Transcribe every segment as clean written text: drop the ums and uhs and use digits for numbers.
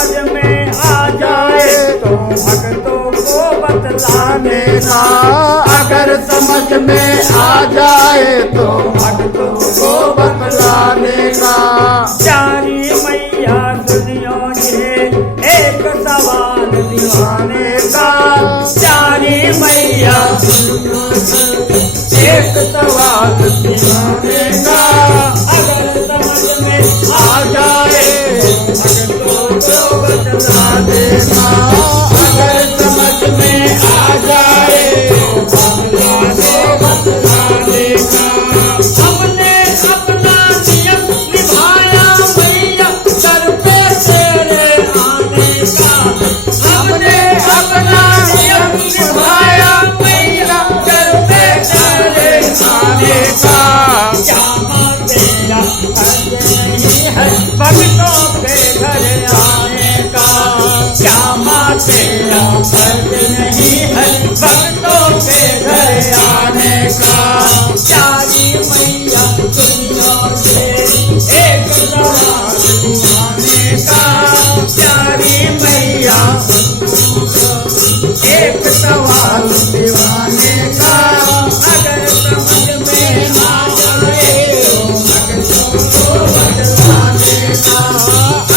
समझ में आ जाए तो भक्तों को बतलाने का। अगर समझ में आ जाए तो भक्तों को बतलाने का। प्यारी मैया सुनियो ये एक सवाल दीवाने का। प्यारी मैया सुनियो एक सवाल दीवाने का। अगर समझ में आ जाए भक्तों को बतलाने का। अगर समझ में आ जाए भक्तों को बतलाने का। हमने अपना नियम निभाया मैया सर पे तेरे आने का। हमने अपना नियम निभाया मैया सर पे तेरे आने का। श्यामा तेरा फर्ज नहीं है भक्तों के घर आने का। श्यामा तेरा फर्ज नहीं है भक्तों के घर आने का। प्यारी मैया सुनियो ये एक सवाल दीवाने का। प्यारी मैया एक सवाल दीवाने का। अगर समझ में आ जाए भक्तों को बतलाने का।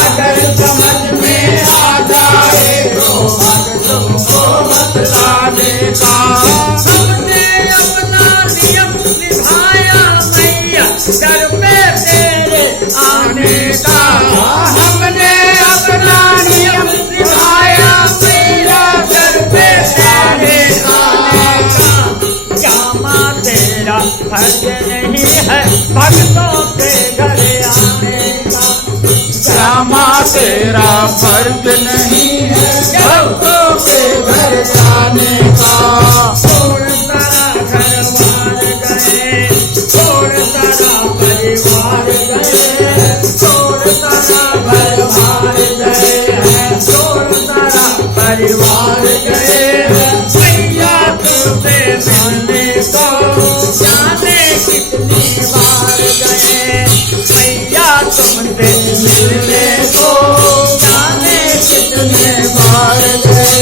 अगर समझ में आ जाए भक्तों को बतलाने का। हमने अपना नियम निभाया मैया दर पे तेरे आने का। हमने अपना नियम निभाया मैया दर पे तेरे आने का। श्यामा तेरा फर्ज नहीं है भक्तों के घर आने का। श्यामा तेरा फर्ज नहीं है भक्तों के घर जाने का। छोड़ सारा घर बार गए, छोड़ सारा परिवार गए, छोड़ सारा घर बार गए, छोड़ सारा परिवार गए। मैया तुझसे मिलने को जाने कितनी बार गए। मैया तुमसे मिलने को जाने कितने बार गए।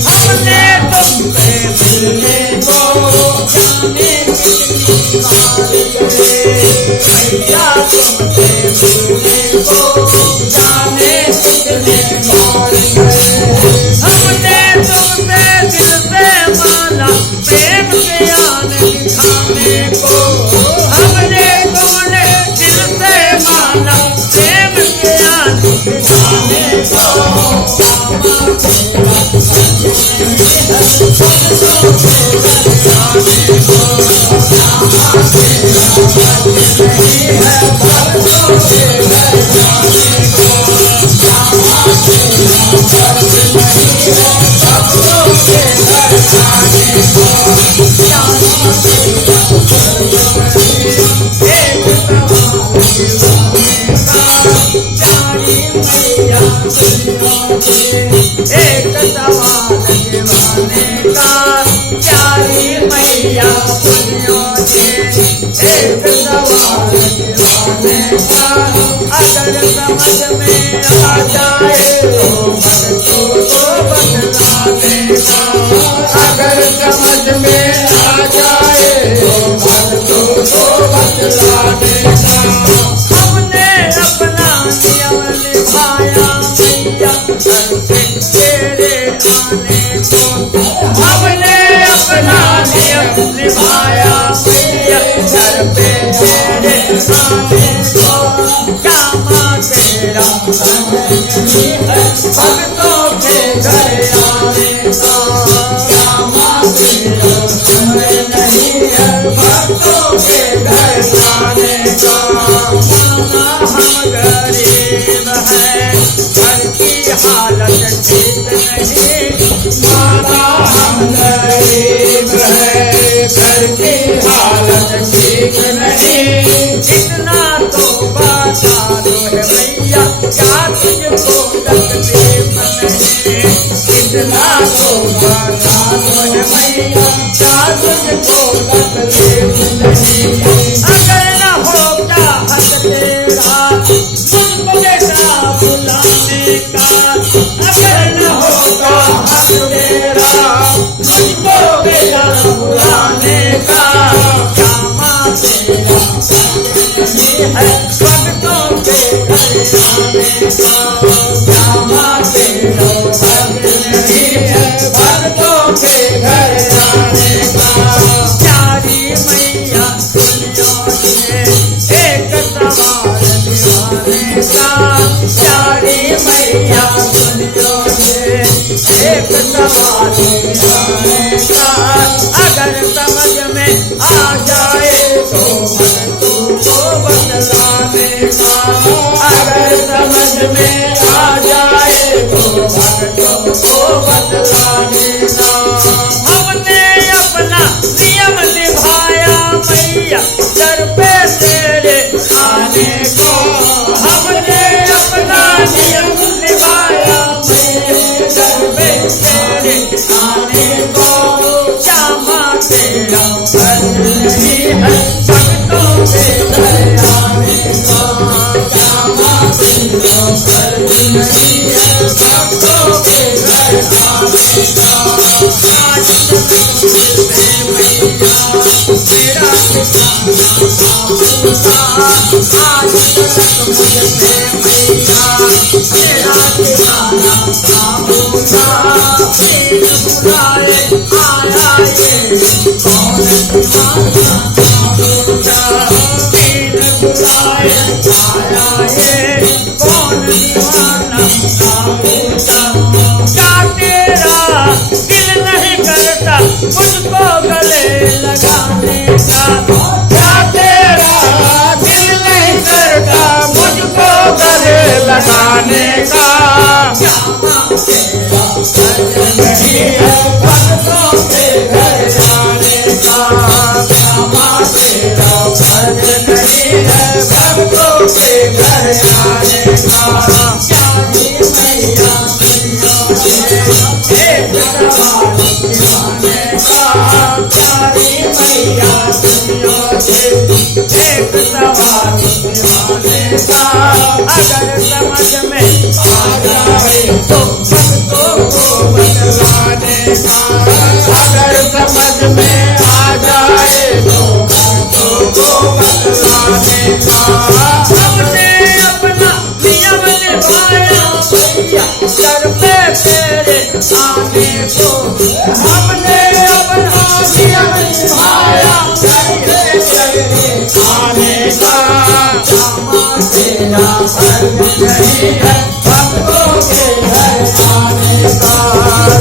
हमने तुमसे मिलने को जाने कितनी बार गए। मैया तुमसे मिलने को जाने कितने बार गए। हमने तुमसे दिल से माना प्रेम के आने दिखाने को। हमने तुमने दिल से माना प्रेम के आने दिखाने को। एक सवाल दीवाने का। प्यारी मैया सुनियो ये एक सवाल दीवाने का। अगर समझ में आ जाए तो भक्तों को बतलाने का। अगर समझ में आ जाए तो भक्तों को बतलाने का। हमने अपना नियम निभाया मैया घर से तेरे आने को। हमने अपना नियम निभाया मैया घर पे तेरे आने को। श्यामा तेरा फर्ज नहीं है भक्तों के घर आने का। श्यामा तेरा फर्ज नहीं है भक्तों के घर जाने का। हम गरीब हैं घर की हालत ठीक नहीं। माता हम गरीब है घर की हालत ठीक नहीं। इतना तो बता दो है मैया क्या तुझको तकलीफ नहीं। इतना तो बता दो है मैया क्या तुझको तकलीफ नहीं। अगर न हो चाहत तेरा मुझको बेटा बुलाने का अगर न होता हक तेरा मुझको तेरा बुलाने का श्यामा तेरा नहीं है भक्तों के घर आने का श्यामा तेरा नहीं है भक्तों के घर आने का प्यारी मैया सुनियो ये एक सवाल दीवाने का प्यारी मैया सुनियो ये एक सवाल दीवाने का अगर समझ में आ जाए तो भक्तों को बतलाने का अगर समझ में आ जाए तो भक्तों को बतलाने का हमने अपना नियम निभाया मैया दर पे तेरे आने को हमने अपना नियम निभाया मैया दर पे तेरे आने को श्यामा तेरा घर नहीं है भक्तों के घर आने का श्यामा तेरा घर नहीं है भक्तों के घर आने का आज मैया मेरा ठिकाना बाबूसा आज तक मुझसे मैया मेरा ठिकाना बाबूसा फिर बुलाए आया ये कौन दीवाना बाबूसा फिर बुलाए आया ये कौन दीवाना बाबूसा क्या तेरा दिल नहीं करता मुझको गले लगाने का क्या तेरा दिल नहीं करता मुझको गले लगाने का श्यामा तेरा घर नहीं है भक्तों के घर आने का श्यामा तेरा घर नहीं है भक्तों के घर आने का प्यारी मैया एक सवाल दीवाने का प्यारी मैया एक सवाल दीवाने का अगर समझ में आ जाए तो भक्तों को बतलाने का अगर समझ में आ जाए तो भक्तों को बतलाने का हमने अपना नियम निभाया मैया दर पे तेरे आने को हमने अपना नियम निभाया दर पे तेरे आने का श्यामा तेरा घर नहीं है भक्तों के घर आने का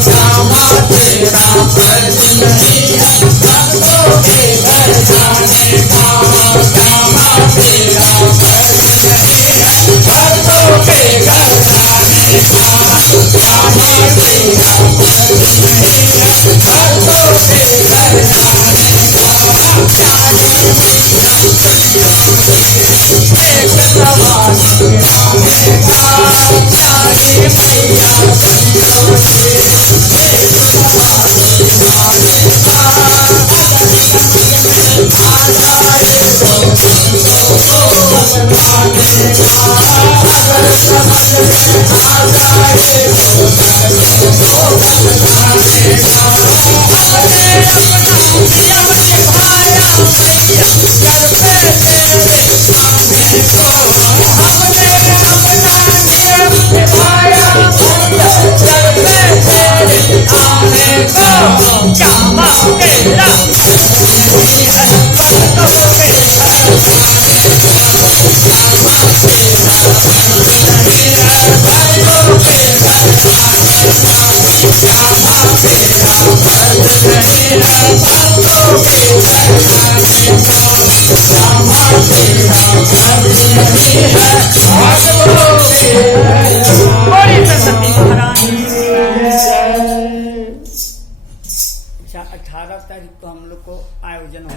श्यामा तेरा घर नहीं है भक्तों के घर आने का श्यामा तेरा घर नहीं है भक्तों के घर आने का श्यामा तेरा घर नहीं है भक्तों के घर आने का प्यारी मैया एक सवाल दीवाने का प्यारी मैया एक सवाल दीवाने का अगर समझ में आ जाए तो भक्तों को बतलाने का अगर समझ में आ जाए तो भक्तों को बतलाने का हमने अपना नियम निभाया मैया दर पे तेरे आने को हमने अपना नियम निभाया मैया दर पे तेरे आने को श्यामा तेरा नहीं है भक्तों के घर आने का श्यामा तेरा नहीं है भक्तों के घर आने का श्यामा तेरा घर नहीं है भक्तों के घर आने का श्यामा तेरा घर नहीं है भक्तों के घर बोली सरस्वती महारानी की जय। 18 तारीख को हम लोग को आयोजन